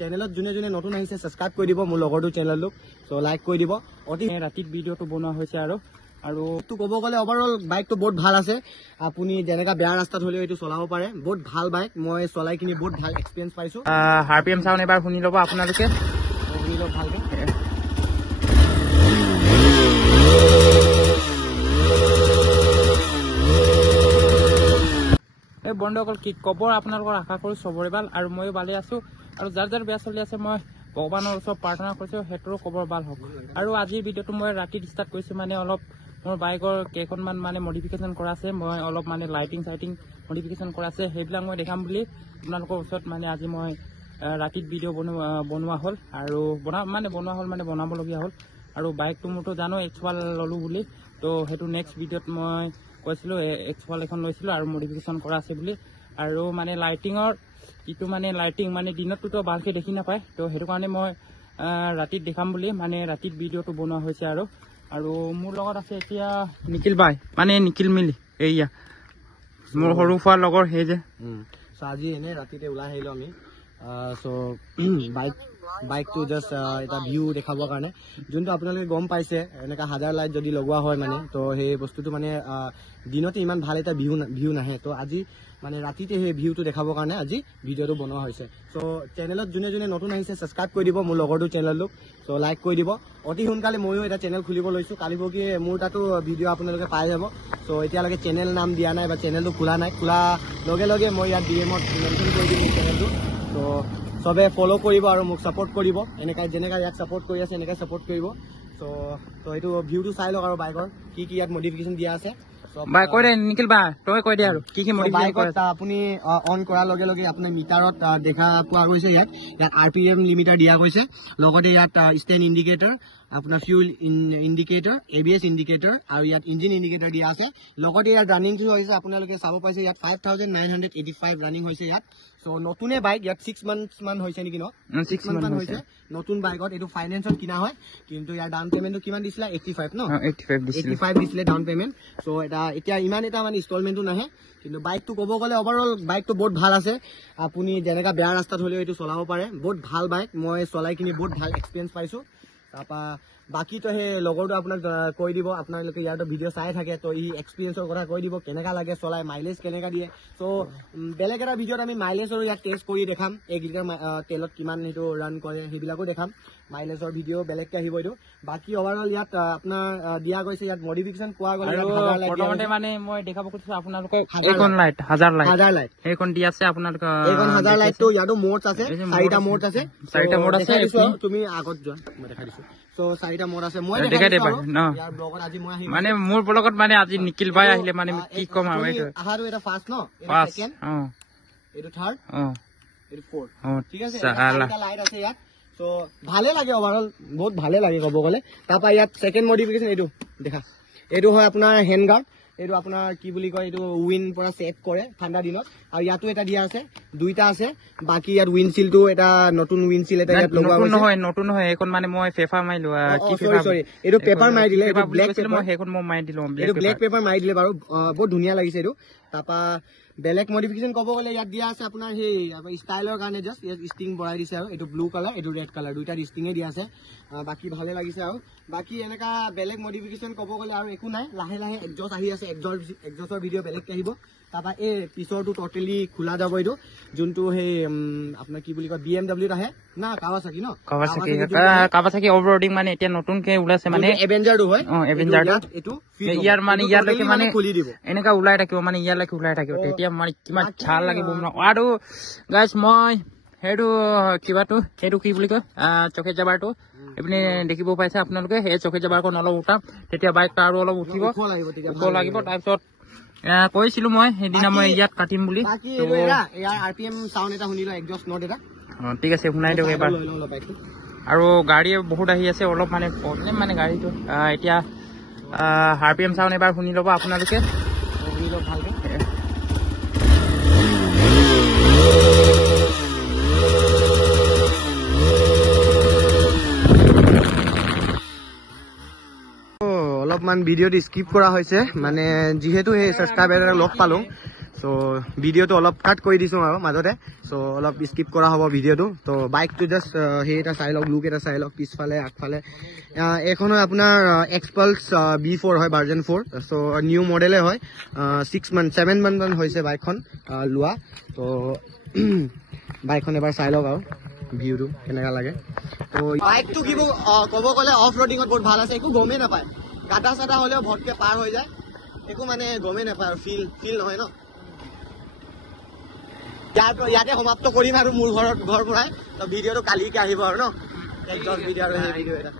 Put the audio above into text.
চেনেলত যোনে যোনে নতুন আহিছে সাবস্ক্ৰাইব কৰি দিব মোৰ লগৰটো চেনেলটোক। সো লাইক কৰি দিব। অতি ৰাতিত ভিডিঅ'টো বনোৱা হৈছে আৰু তো ক'ব গ'লে ওভাৰঅল বাইকটো বহুত ভাল আছে। আপুনি যেনেকা বেয়া ৰাস্তাত হ'লেও এইটো চলাব পাৰে। বহুত ভাল বাইক, মই চলাই কিনি বহুত ভাল এক্সপিৰিয়েঞ্চ পাইছোঁ। RPM চাউণ্ড এবাৰ শুনি ল'ব আপোনালোকে, শুনি লওক ভালকে। এই বন্ধুসকল কি ক'ব, আপোনালোকৰ আশা কৰোঁ চবৰে ভাল আৰু ময়ো ভালে আছোঁ। আৰু যাৰ যাৰ বেয়া চলি আছে মই ভগৱানৰ ওচৰত প্ৰাৰ্থনা কৰিছোঁ সেইটোৰো খবৰ ভাল হওক। আৰু আজিৰ ভিডিঅ'টো মই ৰাতিত ষ্টাৰ্ট কৰিছোঁ, মানে অলপ মোৰ বাইকৰ কেইখনমান মানে মডিফিকেশ্যন কৰা আছে। মই অলপ মানে লাইটিং চাইটিং মডিফিকেশ্যন কৰা আছে, সেইবিলাক মই দেখাম বুলি আপোনালোকৰ ওচৰত মানে আজি মই ৰাতিত ভিডিঅ' বনোৱা হ'ল আৰু বনাবলগীয়া হ'ল। আৰু বাইকটো মোৰতো জানো X1 ল'লোঁ বুলি, তো সেইটো নেক্সট ভিডিঅ'ত মই কৈছিলোঁ X1 এখন লৈছিলোঁ আৰু মডিফিকেশ্যন কৰা আছে বুলি। আৰু মানে লাইটিঙৰ যিটো মানে লাইটিং মানে দিনততো ভালকৈ দেখি নাপায়, তো সেইটো কাৰণে মই ৰাতিত দেখাম বুলি মানে ৰাতিত ভিডিঅ'টো বনোৱা হৈছে। আৰু মোৰ লগত আছে এতিয়া নিখিল বাই, মানে নিখিল মিলি, এইয়া মোৰ সৰু খোৱাৰ লগৰ সেই যে। আজি এনে ৰাতিতে ওলাই আহিলোঁ আমি। বাইকটো জাষ্ট এটা ভিউ দেখাবৰ কাৰণে, যোনটো আপোনালোকে গম পাইছে এনেকা হাজাৰ লাইট যদি লগোৱা হয় মানে, তো সেই বস্তুটো মানে দিনতে ইমান ভাল এটা ভিউ নাহে। তো আজি মানে ৰাতিতে সেই ভিউটো দেখাবৰ কাৰণে আজি ভিডিঅ'টো বনোৱা হৈছে। চ' চেনেলত যোনে যোনে নতুন আহিছে সাবস্ক্ৰাইব কৰি দিব মোৰ লগৰটো চেনেলটোক। চ' লাইক কৰি দিব। অতি সোনকালে ময়ো এটা চেনেল খুলিব লৈছোঁ। কালি পৰহি মোৰ তাতো ভিডিঅ' আপোনালোকে পাই যাব। চ' এতিয়ালৈকে চেনেল নাম দিয়া নাই বা চেনেলটো খোলা নাই, খোলা লগে লগে মই ইয়াত DMত মেনশ্যন কৰি দিম মোৰ চেনেলটো। তো চবে ফ'ল' কৰিব আৰু মোক ছাপোৰ্ট কৰিব, যেনেকৈ ইয়াত ছাপোৰ্ট কৰি আছে এনেকৈ ছাপোৰ্ট কৰিব। ত' এইটো ভিউটো চাই লওক আৰু বাইকৰ কি কি ইয়াত মডিফিকেশ্যন দিয়া আছে। কৈ দে নিখিল বা, তই কৈ দে আৰু কি কি বাইকত আপুনি অন কৰাৰ লগে লগে আপোনাৰ মিটাৰত দেখা পোৱা গৈছে, ইয়াত RPM লিমিটাৰ দিয়া গৈছে। লগতে ইয়াত ষ্টেণ্ড ইণ্ডিকেটৰ, আপোনাৰ ফিউল ইণ্ডিকেটৰ, ABS ইণ্ডিকেটৰ আৰু ইয়াত ইঞ্জিন ইণ্ডিকেটৰ দিয়া আছে। লগতে ইয়াত ৰানিংটো হৈছে আপোনালোকে চাব পাইছে, ইয়াত 5985 ৰানিং হৈছে ইয়াত। চ' নতুনে বাইক, ইয়াত 6 months মান হৈছে নেকি ন? 6 months মান হৈছে নতুন বাইকত। এইটো ফাইনেন্সত কিনা হয়, কিন্তু ইয়াৰ ডাউন পেমেণ্টটো কিমান দিছিলে? 85 ন? 85 দিছিলে ডাউন পেমেণ্ট। চ' এতিয়া ইমান এটা মানে ইনষ্টলমেণ্টটো নাহে, কিন্তু বাইকটো ক'ব গ'লে ওভাৰঅল বাইকটো বহুত ভাল আছে। আপুনি যেনেকা বেয়া ৰাস্তাত হ'লেও এইটো চলাব পাৰে। বহুত ভাল বাইক, মই চলাই কিনি বহুত ভাল এক্সপিৰিয়েঞ্চ পাইছোঁ। তাৰপৰা বাকীতো সেই লগৰটো আপোনাক কৈ দিব, আপোনালোকে ইয়াতো ভিডিঅ' চাই থাকে, তো ই এক্সপিৰিয়েঞ্চৰ কথা কৈ দিব, কেনেকা লাগে চলাই, মাইলেজ কেনেকা দিয়ে। চ' বেলেগ এটা ভিডিঅ'ত আমি মাইলেজৰো ইয়াত টেষ্ট কৰি দেখাম, 1 লিটাৰ তেলত কিমান সেইটো ৰান কৰে সেইবিলাকো দেখাম। মাইলেজৰ ভিডিঅ' বেলেগকৈ আহিব এইটো। বাকী ওভাৰঅল ইয়াত আপোনাৰ দিয়া গৈছে, ইয়াত মডিফিকেশ্যন পোৱা গ'লে প্ৰথমতে মানে মই দেখাব খুজিছোঁ আপোনালোকক এইখন লাইট, হাজাৰ লাইট এইখন দি আছে আপোনালোকে। এইখন হাজাৰ লাইটটো ইয়াতো মোড আছে, 4টা মোড আছে। তুমি আগত যোৱা, মই দেখাই দিছোঁ। চ' 4টা মোড আছে, মই দেখাই দিম ইয়াৰ ব্লগত। আজি মই আহিম মানে মোৰ ব্লগত মানে আজি নিখিল ভাই আহিলে মানে কি ক'ম আৰু। এইটো আহাৰো এটা ফাৰ্ষ্ট ন, এটা সেকেন্ড, এইটো থাৰ্ড, এইটো ফ'ৰ্থ, ঠিক আছে। 4টা লাইট আছে ইয়াত। চ' ভালে লাগে ওভাৰঅল, বহুত ভালে লাগে ক'ব গ'লে। তাৰপৰা ইয়াত ছেকেণ্ড মডিফিকেশ্যন এইটো দেখা, এইটো হয় আপোনাৰ হেণ্ড গাৰ্ড। এইটো আপোনাৰ কি বুলি কয়, এইটো উইণ্ড পৰা ছেভ কৰে ঠাণ্ডা দিনত। আৰু ইয়াতো এটা দিয়া আছে, 2টা আছে। বাকী ইয়াত উইণ্ডশ্বিলটো এটা নতুন উইণ্ডশ্বিল এটা ইয়াত লগোৱা হৈছে। নতুন নহয় এইখন, মানে মই পেপাৰ মাৰিলো। সৰি এইটো পেপাৰ মাৰি দিলে, এইটো ব্লেক পেপাৰ, সেইখন মই মাৰি দিলো। এইটো ব্লেক পেপাৰ মাৰি দিলে বাৰু, বহুত ধুনীয়া লাগিছে এইটো। তাৰপৰা বেলেগ মডিফিকেশ্যন ক'ব গ'লে ইয়াত দিয়া আছে আপোনাৰ সেই ষ্টাইলৰ কাৰণে জাষ্ট ইয়াত ষ্টিং বঢ়াই দিছে। আৰু এইটো ব্লু কালাৰ, এইটো ৰেড কালাৰ, 2টা ষ্টিঙে দিয়া আছে। বাকী ভালে লাগিছে। আৰু বাকী এনেকা বেলেগ মডিফিকেশ্যন ক'ব গ'লে আৰু একো নাই। লাহে লাহে এক্সজষ্ট আহি আছে, এক্সজষ্টৰ ভিডিঅ' বেলেগকৈ আহিব। তাৰপৰা এই পিছৰটো ট'টেলি খোলা যাব, এইটো যোনটো সেই আপোনাৰ কি বুলি কয় BMWত আহে না, কাৱাচাকি ন, কাৱাচাকি অফৰোডিং মানে এতিয়া নতুনকে ওলাইছে, মানে এভেঞ্জাৰটো হয়। এভেঞ্জাৰটো এইটো ইয়াৰ মানে ইয়ালৈকে মানে খুলি দিব, এনেকা ওলাই থাকিব, মানে ইয়ালৈকে ওলাই থাকিব। তেতিয়া মানে কিমান ভাল লাগিব। আৰু গাইজ মই সেইটো কি বুলি কয়, চকেট জাবাৰটো এইপিনে দেখিব পাইছে আপোনালোকে। সেই চকেট জাবাৰখন অলপ উঠাম, তেতিয়া বাইকটা আৰু অলপ উঠিব, ওখ লাগিব। তাৰপিছত কৈছিলো মই সেইদিনা মই ইয়াত কাটিম বুলি। RPM চাউণ্ড এটা শুনিলো, এক্সজষ্ট নট এটা। ঠিক আছে, শুনাই দিয়ক এবাৰ। আৰু গাড়ী বহুত আহি আছে, অলপ মানে প্ৰব্লেম মানে গাড়ীটো। এতিয়া RPM চাউণ্ড এবাৰ শুনি ল'ব আপোনালোকে, শুনি লওক ভালকৈ। অলপমান ভিডিঅ'টো স্কিপ কৰা হৈছে, মানে যিহেতু সেই ছাবস্ক্ৰাইবাৰ লগ পালোঁ। চ' ভিডিঅ'টো অলপ কাট কৰি দিছোঁ আৰু মাজতে চ' অলপ স্কিপ কৰা হ'ব ভিডিঅ'টো তো বাইকটো জাষ্ট সেই এটা চাই লওক লুক এটা চাই লওক পিছফালে আগফালে এইখন হয় আপোনাৰ এক্সপালছ B4 হয় ভাৰ্জন 4 চ' নিউ মডেলে হয় 7 মান্থ হৈছে বাইকখন লোৱা তো বাইকখন এবাৰ চাই লওক আৰু ভিউটো কেনেকুৱা লাগে তো বাইকটো কি ক'ব গ'লে অফ ৰডিঙত বহুত ভাল আছে একো গমেই নাপায় গাটা চাটা হ'লেও ভটকে পাৰ হৈ যায় একো মানে গমেই নাপায় আৰু ফিল নহয় ন ইয়াতে সমাপ্ত কৰিম আৰু মোৰ ঘৰ পৰাই তো ভিডিঅ'টো কালিকে আহিব আৰু ন ভিডিঅ' আৰু সেই ভিডিঅ' এটা